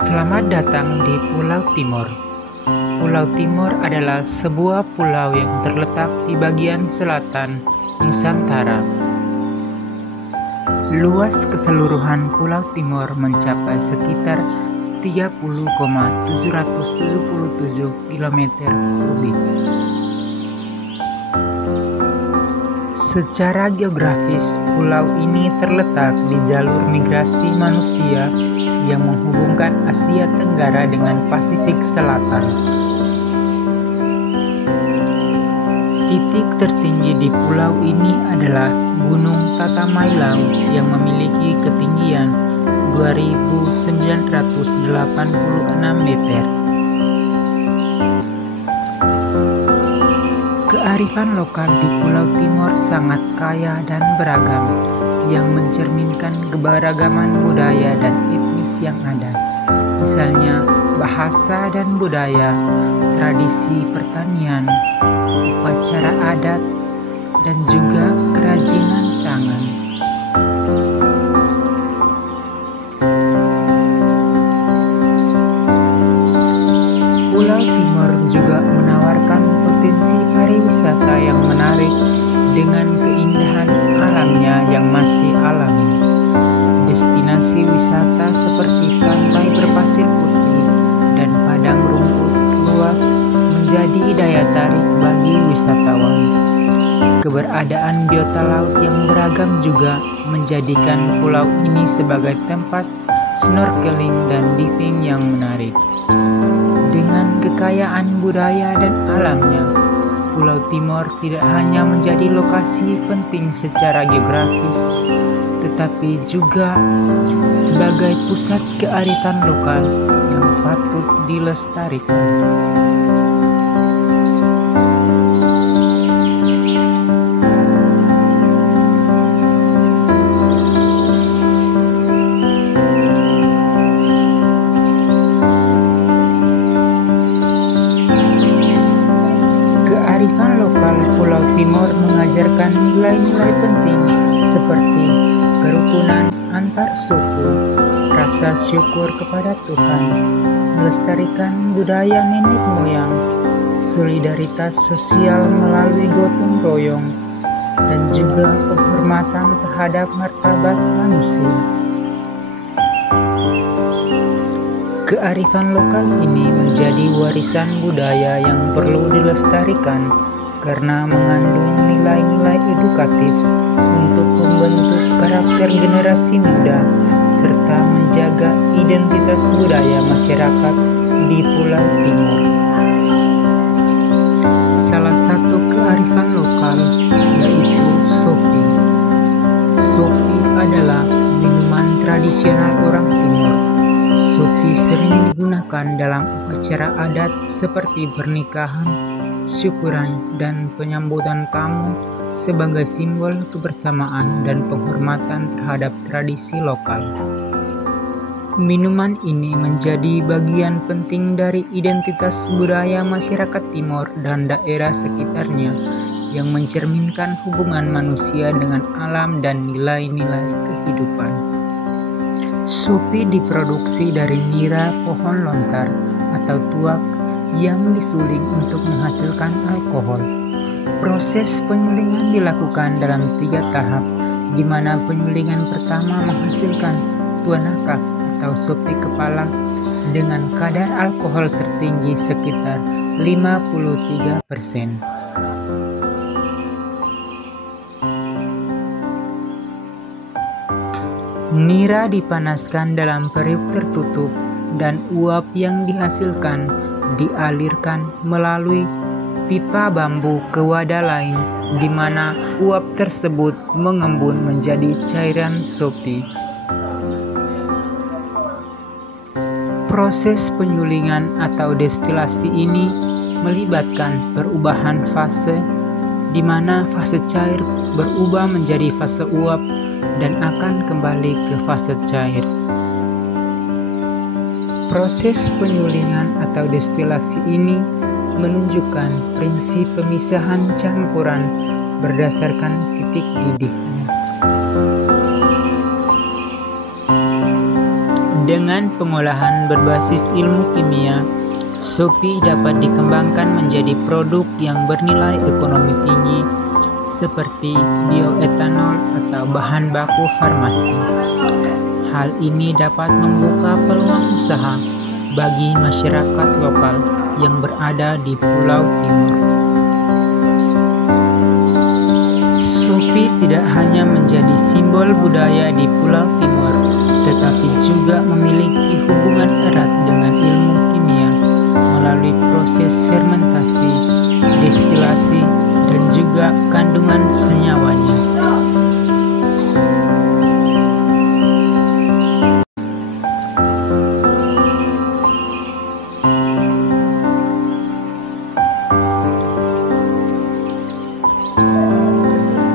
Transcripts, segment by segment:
Selamat datang di Pulau Timor. Pulau Timor adalah sebuah pulau yang terletak di bagian selatan Nusantara. Luas keseluruhan Pulau Timor mencapai sekitar 30,777 km². Secara geografis, pulau ini terletak di jalur migrasi manusia yang menghubungkan Asia Tenggara dengan Pasifik Selatan. Titik tertinggi di pulau ini adalah Gunung Tatamailau yang memiliki ketinggian 2.986 meter. Kearifan lokal di Pulau Timor sangat kaya dan beragam, yang mencerminkan keberagaman budaya dan etnis yang ada. Misalnya bahasa dan budaya, tradisi pertanian, upacara adat, dan juga kerajinan tangan. Pulau Timor juga menawarkan potensi pariwisata yang menarik dengan keindahan alamnya yang masih alami. Destinasi wisata seperti pantai berpasir putih dan padang rumput luas menjadi daya tarik bagi wisatawan. Keberadaan biota laut yang beragam juga menjadikan pulau ini sebagai tempat snorkeling dan diving yang menarik. Dengan kekayaan budaya dan alamnya, Pulau Timor tidak hanya menjadi lokasi penting secara geografis, tetapi juga sebagai pusat kearifan lokal yang patut dilestarikan. Kearifan lokal Pulau Timor mengajarkan nilai-nilai penting seperti kerukunan antar suku, rasa syukur kepada Tuhan, melestarikan budaya nenek moyang, solidaritas sosial melalui gotong royong, dan juga penghormatan terhadap martabat manusia. Kearifan lokal ini menjadi warisan budaya yang perlu dilestarikan karena mengandung nilai-nilai edukatif untuk membentuk karakter generasi muda serta menjaga identitas budaya masyarakat di Pulau Timor. Salah satu kearifan lokal yaitu sopi. Sopi adalah minuman tradisional orang Timor. Sopi sering digunakan dalam upacara adat seperti pernikahan, syukuran, dan penyambutan tamu sebagai simbol kebersamaan dan penghormatan terhadap tradisi lokal. Minuman ini menjadi bagian penting dari identitas budaya masyarakat Timor dan daerah sekitarnya yang mencerminkan hubungan manusia dengan alam dan nilai-nilai kehidupan. Sopi diproduksi dari nira pohon lontar atau tuak yang disuling untuk menghasilkan alkohol. Proses penyulingan dilakukan dalam 3 tahap, di mana penyulingan pertama menghasilkan tuanaka atau sopi kepala dengan kadar alkohol tertinggi sekitar 53%. Nira dipanaskan dalam periuk tertutup dan uap yang dihasilkan dialirkan melalui pipa bambu ke wadah lain di mana uap tersebut mengembun menjadi cairan sopi. Proses penyulingan atau destilasi ini melibatkan perubahan fase di mana fase cair berubah menjadi fase uap dan akan kembali ke fase cair. Proses penyulingan atau destilasi ini menunjukkan prinsip pemisahan campuran berdasarkan titik didihnya. Dengan pengolahan berbasis ilmu kimia, Shopee dapat dikembangkan menjadi produk yang bernilai ekonomi tinggi seperti bioetanol atau bahan baku farmasi. Hal ini dapat membuka peluang usaha bagi masyarakat lokal yang berada di Pulau Timor. Shopee tidak hanya menjadi simbol budaya di Pulau Timor, tetapi juga memiliki hubungan erat dengan ilmu kimia melalui proses fermentasi, destilasi, dan juga kandungan senyawanya.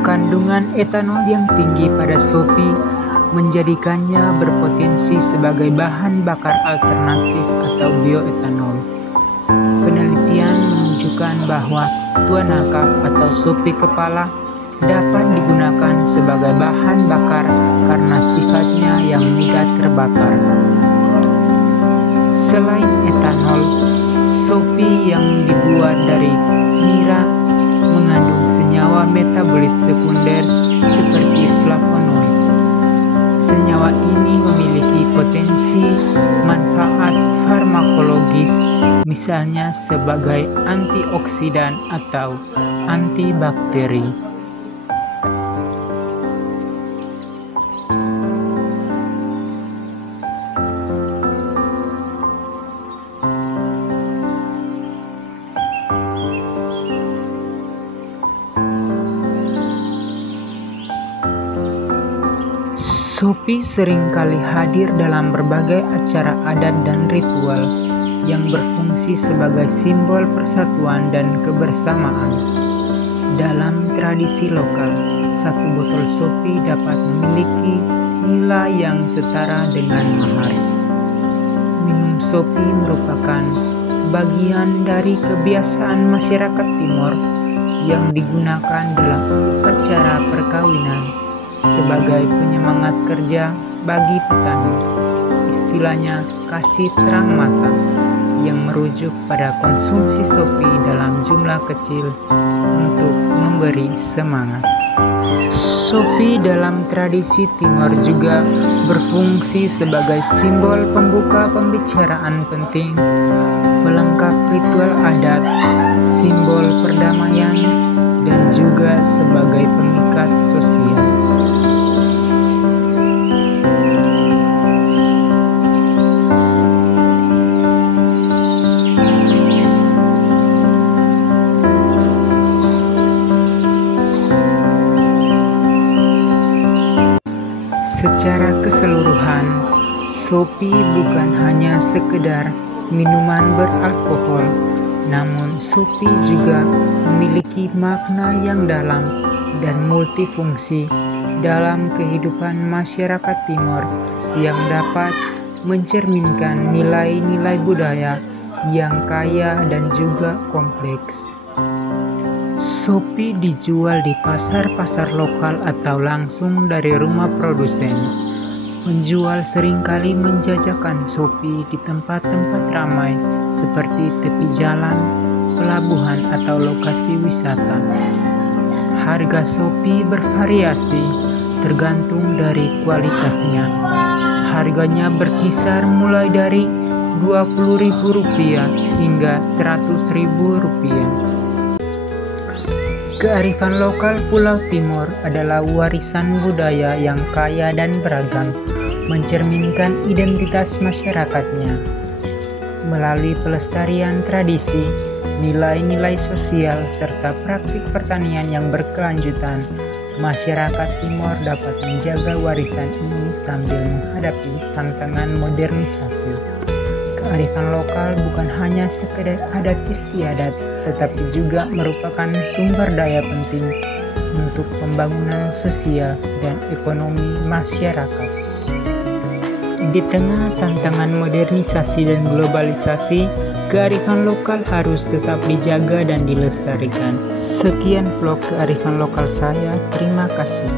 Kandungan etanol yang tinggi pada Shopee menjadikannya berpotensi sebagai bahan bakar alternatif atau bioetanol. Penelitian menunjukkan bahwa tuana kaf atau Shopee kepala dapat digunakan sebagai bahan bakar karena sifatnya yang mudah terbakar. Selain etanol, Shopee yang dibuat dari nira mengandung senyawa metabolit sekunder seperti flavonoid. Senyawa ini memiliki potensi manfaat farmakologis, misalnya sebagai antioksidan atau antibakteri. Shopee seringkali hadir dalam berbagai acara adat dan ritual yang berfungsi sebagai simbol persatuan dan kebersamaan. Dalam tradisi lokal, satu botol Shopee dapat memiliki nilai yang setara dengan mahar. Minum Shopee merupakan bagian dari kebiasaan masyarakat Timor yang digunakan dalam upacara perkawinan sebagai penyemangat kerja bagi petani. Istilahnya kasih terang mata, yang merujuk pada konsumsi Shopee dalam jumlah kecil untuk memberi semangat. Shopee dalam tradisi Timor juga berfungsi sebagai simbol pembuka pembicaraan penting, pelengkap ritual adat, simbol perdamaian, dan juga sebagai pengikat sosial. Secara keseluruhan, Shopee bukan hanya sekedar minuman beralkohol, namun Shopee juga memiliki makna yang dalam dan multifungsi dalam kehidupan masyarakat Timor yang dapat mencerminkan nilai-nilai budaya yang kaya dan juga kompleks. Shopee dijual di pasar-pasar lokal atau langsung dari rumah produsen. Penjual seringkali menjajakan Shopee di tempat-tempat ramai seperti tepi jalan, pelabuhan, atau lokasi wisata. Harga Shopee bervariasi tergantung dari kualitasnya. Harganya berkisar mulai dari Rp20.000 hingga Rp100.000. Kearifan lokal Pulau Timor adalah warisan budaya yang kaya dan beragam, mencerminkan identitas masyarakatnya. Melalui pelestarian tradisi, nilai-nilai sosial, serta praktik pertanian yang berkelanjutan, masyarakat Timor dapat menjaga warisan ini sambil menghadapi tantangan modernisasi. Kearifan lokal bukan hanya sekedar adat istiadat, tetapi juga merupakan sumber daya penting untuk pembangunan sosial dan ekonomi masyarakat. Di tengah tantangan modernisasi dan globalisasi, kearifan lokal harus tetap dijaga dan dilestarikan. Sekian vlog kearifan lokal saya, terima kasih.